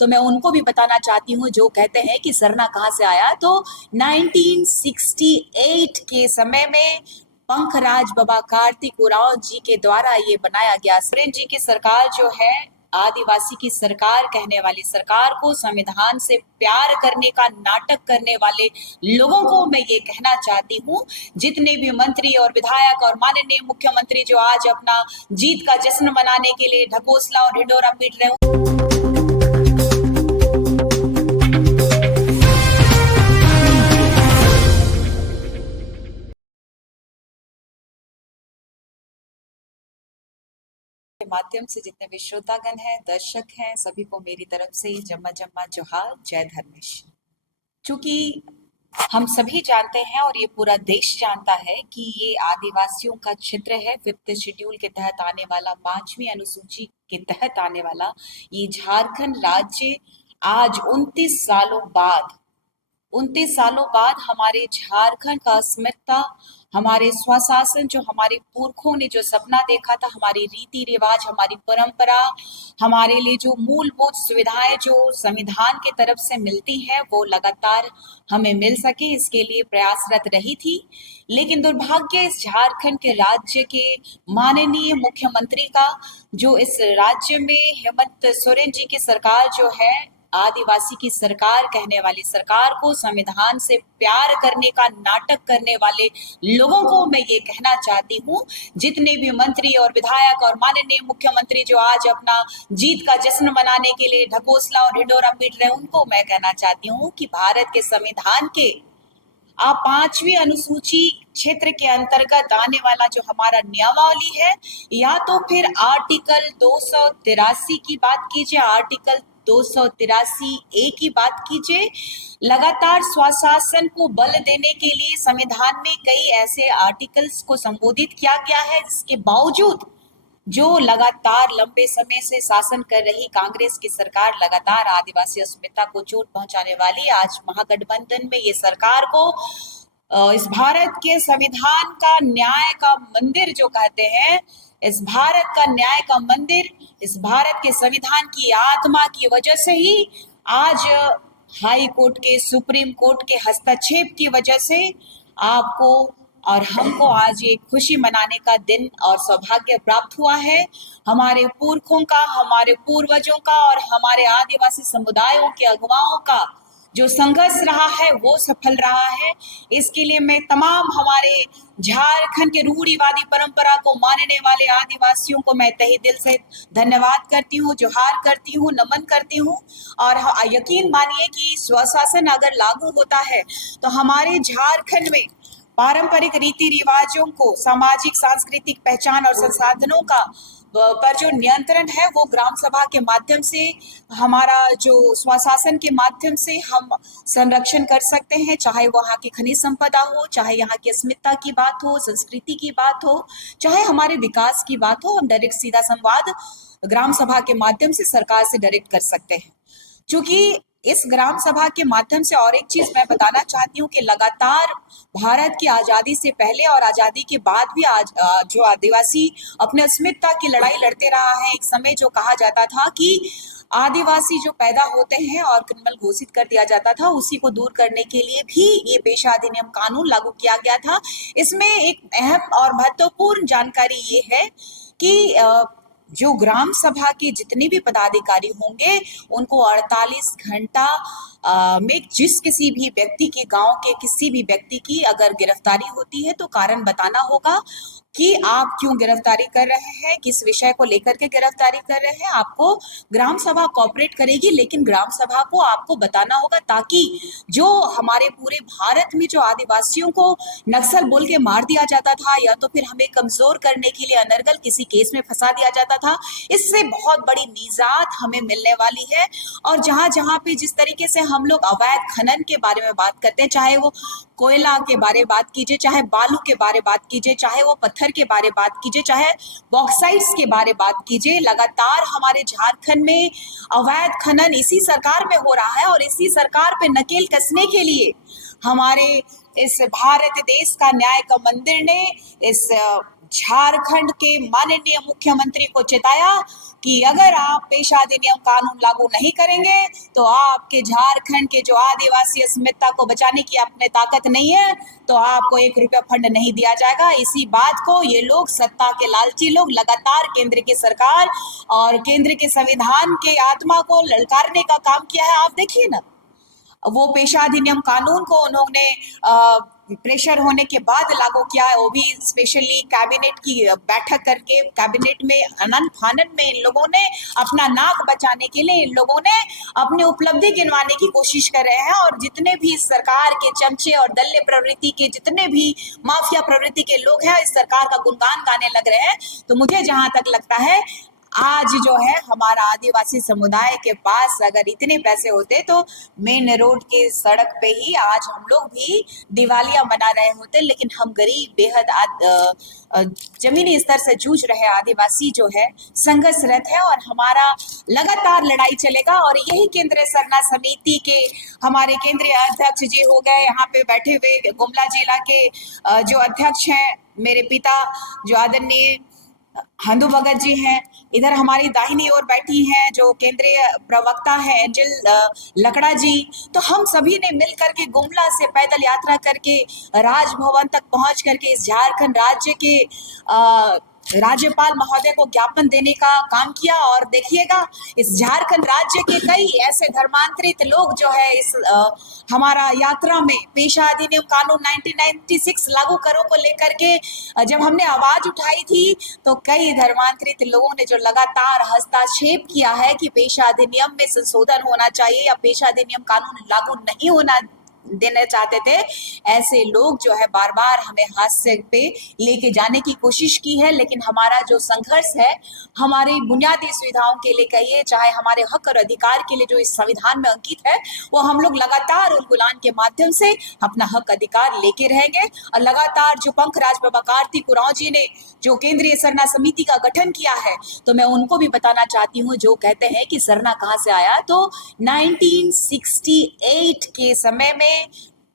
तो मैं उनको भी बताना चाहती हूँ जो कहते हैं कि सरना कहाँ से आया। तो 1968 के समय में पंखराज बाबा कार्तिक उरांव जी के द्वारा ये बनाया गया। सोरेन जी की सरकार जो है आदिवासी की सरकार कहने वाली सरकार को संविधान से प्यार करने का नाटक करने वाले लोगों को मैं ये कहना चाहती हूँ, जितने भी मंत्री और विधायक और माननीय मुख्यमंत्री जो आज अपना जीत का जश्न मनाने के लिए ढकोसला और ढिंडोरा पीट रहे हो, के माध्यम से जितने भी श्रोतागण हैं, दर्शक हैं, सभी को मेरी तरफ से जम्मा जम्मा जोहार, जय धर्मेश। चूंकि हम सभी जानते हैं और ये पूरा देश जानता है कि ये आदिवासियों का क्षेत्र है, 5th शेड्यूल के तहत आने वाला, 5वीं अनुसूची के तहत आने वाला ये झारखंड राज्य आज 29 सालों बाद हमारे झारखंड का अस्मिता, हमारे स्वशासन, जो हमारे पुरखों ने जो सपना देखा था, हमारी रीति रिवाज, हमारी परंपरा, हमारे लिए जो मूलभूत सुविधाएं जो संविधान की तरफ से मिलती हैं वो लगातार हमें मिल सके, इसके लिए प्रयासरत रही थी। लेकिन दुर्भाग्य इस झारखंड के राज्य के माननीय मुख्यमंत्री का, जो इस राज्य में हेमंत सोरेन जी की सरकार जो है आदिवासी की सरकार कहने वाली सरकार को संविधान से प्यार करने का नाटक करने वाले लोगों को मैं ये कहना चाहती हूँ, जितने भी मंत्री और विधायक और माननीय मुख्यमंत्री जो आज अपना जीत का जश्न मनाने के लिए ढकोसला और ढिंडोरा पीट रहे हैं, उनको मैं कहना चाहती हूँ कि भारत के संविधान के आप 5वीं अनुसूची क्षेत्र के अंतर्गत आने वाला जो हमारा नियमावली है, या तो फिर आर्टिकल 283 की बात कीजिए, आर्टिकल 283 ए की बात कीजिए। लगातार स्वशासन को बल देने के लिए संविधान में कई ऐसे आर्टिकल्स को संबोधित किया गया है, जिसके बावजूद जो लगातार लंबे समय से शासन कर रही कांग्रेस की सरकार लगातार आदिवासी अस्मिता को चोट पहुंचाने वाली, आज महागठबंधन में ये सरकार को इस भारत के संविधान का न्याय का मंदिर जो कहते हैं, इस भारत का न्याय का मंदिर, इस भारत के संविधान की आत्मा की वजह से ही आज हाई कोर्ट के, सुप्रीम कोर्ट के हस्तक्षेप की वजह से आपको और हमको आज एक खुशी मनाने का दिन और सौभाग्य प्राप्त हुआ है। हमारे पुरखों का, हमारे पूर्वजों का और हमारे आदिवासी समुदायों के अगुवाओं का जो संघर्ष रहा है वो सफल रहा है। इसके लिए मैं तमाम हमारे झारखंड के रूढ़िवादी परंपरा को मानने वाले आदिवासियों को मैं तहे दिल से धन्यवाद करती हूँ, जोहार करती हूँ, नमन करती हूँ। और यकीन मानिए कि स्वशासन अगर लागू होता है तो हमारे झारखंड में पारंपरिक रीति रिवाजों को, सामाजिक सांस्कृतिक पहचान और संसाधनों का पर जो नियंत्रण है वो ग्राम सभा के माध्यम से, हमारा जो स्वशासन के माध्यम से हम संरक्षण कर सकते हैं। चाहे वहाँ की खनिज संपदा हो, चाहे यहाँ की अस्मिता की बात हो, संस्कृति की बात हो, चाहे हमारे विकास की बात हो, हम डायरेक्ट सीधा संवाद ग्राम सभा के माध्यम से सरकार से डायरेक्ट कर सकते हैं। क्योंकि इस ग्राम सभा के माध्यम से और एक चीज मैं बताना चाहती हूँ कि लगातार भारत की आजादी से पहले और आजादी के बाद भी आज जो आदिवासी अपने अस्मिता की लड़ाई लड़ते रहा है। एक समय जो कहा जाता था कि आदिवासी जो पैदा होते हैं और क्रिमिनल घोषित कर दिया जाता था, उसी को दूर करने के लिए भी ये पेशा अधिनियम कानून लागू किया गया था। इसमें एक अहम और महत्वपूर्ण जानकारी ये है कि जो ग्राम सभा के जितने भी पदाधिकारी होंगे उनको 48 घंटा में जिस किसी भी व्यक्ति के, गांव के किसी भी व्यक्ति की अगर गिरफ्तारी होती है तो कारण बताना होगा कि आप क्यों गिरफ्तारी कर रहे हैं, किस विषय को लेकर के गिरफ्तारी कर रहे हैं। आपको ग्राम सभा कोऑपरेट करेगी, लेकिन ग्राम सभा को आपको बताना होगा, ताकि जो हमारे पूरे भारत में जो आदिवासियों को नक्सल बोल के मार दिया जाता था या तो फिर हमें कमजोर करने के लिए अनर्गल किसी केस में फंसा दिया जाता था, इससे बहुत बड़ी निजात हमें मिलने वाली है। और जहां जहां पे जिस तरीके से हम लोग अवैध खनन के बारे में बात करते हैं, चाहे वो कोयला के बारे में बात कीजिए, चाहे बालू के बारे में बात कीजिए, चाहे वो पत्थर के बारे में बात कीजिए, चाहे बॉक्साइट्स के बारे में बात कीजिए, लगातार हमारे झारखंड में अवैध खनन इसी सरकार में हो रहा है। और इसी सरकार पे नकेल कसने के लिए हमारे इस भारत देश का न्याय का मंदिर ने, इस झारखंड के माननीय मुख्यमंत्री को चेताया कि अगर आप पेशा अधिनियम कानून लागू नहीं करेंगे तो आपके झारखंड के जो आदिवासी अस्मिता को बचाने की अपने ताकत नहीं है, तो आपको 1 रुपया फंड नहीं दिया जाएगा। इसी बात को ये लोग, सत्ता के लालची लोग, लगातार केंद्र की सरकार और केंद्र के संविधान के आत्मा को ललकारने का काम किया है। आप देखिए ना, वो पेशा अधिनियम कानून को उन्होंने प्रेशर होने के बाद लागू किया है, वो भी स्पेशली कैबिनेट की बैठक करके। कैबिनेट में अनंत फानन में इन लोगों ने अपना नाक बचाने के लिए इन लोगों ने अपनी उपलब्धि गिनवाने की कोशिश कर रहे हैं, और जितने भी सरकार के चमचे और दल्ले प्रवृत्ति के, जितने भी माफिया प्रवृत्ति के लोग हैं, इस सरकार का गुणगान गाने लग रहे हैं। तो मुझे जहां तक लगता है, आज जो है हमारा आदिवासी समुदाय के पास अगर इतने पैसे होते तो मेन रोड के सड़क पे ही आज हम लोग भी दिवालियां मना रहे होते। लेकिन हम गरीब, बेहद जमीनी स्तर से जूझ रहे आदिवासी जो है संघर्षरत है, और हमारा लगातार लड़ाई चलेगा। और यही केंद्रीय सरना समिति के हमारे केंद्रीय अध्यक्ष जी हो गए, यहाँ पे बैठे हुए गुमला जिला के जो अध्यक्ष हैं मेरे पिता, जो आदरणीय हंदू भगत जी हैं, इधर हमारी दाहिनी ओर बैठी हैं जो केंद्रीय प्रवक्ता है एंजल लकड़ा जी। तो हम सभी ने मिल करके गुमला से पैदल यात्रा करके राजभवन तक पहुंच करके इस झारखंड राज्य के राज्यपाल महोदय को ज्ञापन देने का काम किया। और देखिएगा, इस झारखंड राज्य के कई ऐसे धर्मांतरित लोग जो है इस हमारा यात्रा में पेशा अधिनियम कानून 1996 लागू करो को लेकर के जब हमने आवाज उठाई थी, तो कई धर्मांतरित लोगों ने जो लगातार हस्तक्षेप किया है कि पेशा अधिनियम में संशोधन होना चाहिए या पेशा अधिनियम कानून लागू नहीं होना देना चाहते थे, ऐसे लोग जो है बार बार हमें हादसे पे लेके जाने की कोशिश की है। लेकिन हमारा जो संघर्ष है, हमारी बुनियादी सुविधाओं के लिए कहिए, चाहे हमारे हक और अधिकार के लिए जो इस संविधान में अंकित है, वो हम लोग लगातार उलगुलान के माध्यम से अपना हक अधिकार लेके रहेंगे। और लगातार जो पंखराज बाबा कार्तिक उरांव जी ने जो केंद्रीय सरना समिति का गठन किया है, तो मैं उनको भी बताना चाहती हूँ, जो कहते हैं कि सरना कहाँ से आया, तो 1968 के समय में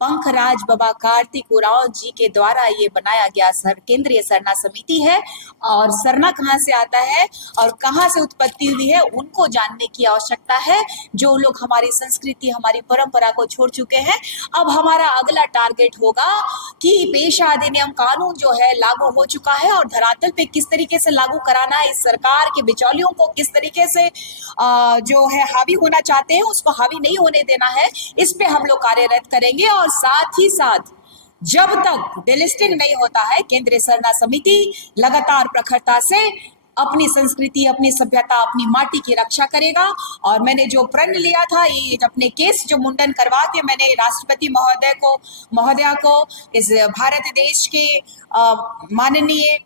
पंखराज बाबा कार्तिक उरांव जी के द्वारा ये बनाया गया केंद्रीय सरना समिति है। और सरना कहाँ से आता है और कहाँ से उत्पत्ति हुई है, उनको जानने की आवश्यकता है, जो लोग हमारी संस्कृति, हमारी परंपरा को छोड़ चुके हैं। अब हमारा अगला टारगेट होगा कि पेशा अधिनियम कानून जो है लागू हो चुका है, और धरातल पे किस तरीके से लागू कराना है, इस सरकार के बिचौलियों को किस तरीके से जो है हावी होना चाहते हैं उसको हावी नहीं होने देना है, इस पे हम लोग कार्यरत करेंगे। और साथ ही साथ जब तक डिलिस्टिंग नहीं होता है, केंद्रीय सरना समिति लगातार प्रखरता से अपनी संस्कृति, अपनी सभ्यता, अपनी माटी की रक्षा करेगा। और मैंने जो प्रण लिया था, ये अपने केस जो मुंडन करवा के मैंने राष्ट्रपति महोदया को, इस भारत देश के माननीय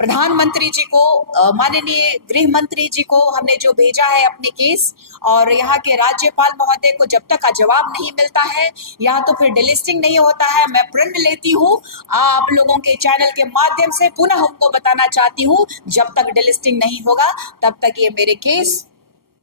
प्रधानमंत्री जी को, माननीय गृह मंत्री जी को हमने जो भेजा है अपने केस, और यहाँ के राज्यपाल महोदय को जब तक का जवाब नहीं मिलता है या तो फिर डिलिस्टिंग नहीं होता है, मैं प्रण लेती हूँ आप लोगों के चैनल के माध्यम से पुनः हमको बताना चाहती हूँ, जब तक डिलिस्टिंग नहीं होगा तब तक ये मेरे केस,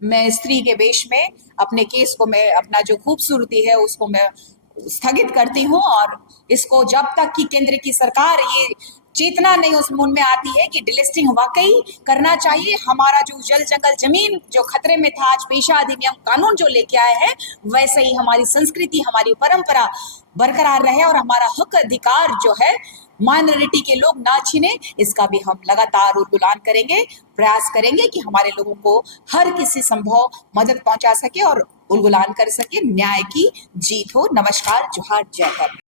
मैं स्त्री के वेश में अपने केस को, मैं अपना जो खूबसूरती है उसको मैं स्थगित करती हूँ। और इसको जब तक कि केंद्र की सरकार ये चेतना नहीं उस मन में आती है कि डिलिस्टिंग वाकई करना चाहिए, हमारा जो जल जंगल जमीन जो खतरे में था, आज पेशा अधिनियम कानून जो लेके आए हैं, वैसे ही हमारी संस्कृति, हमारी परंपरा बरकरार रहे और हमारा हक अधिकार जो है माइनॉरिटी के लोग ना छीने, इसका भी हम लगातार उलगुलान करेंगे, प्रयास करेंगे कि हमारे लोगों को हर किसी संभव मदद पहुंचा सके और उलगुलान कर सके, न्याय की जीत हो। नमस्कार, जोहार, जय हिंद।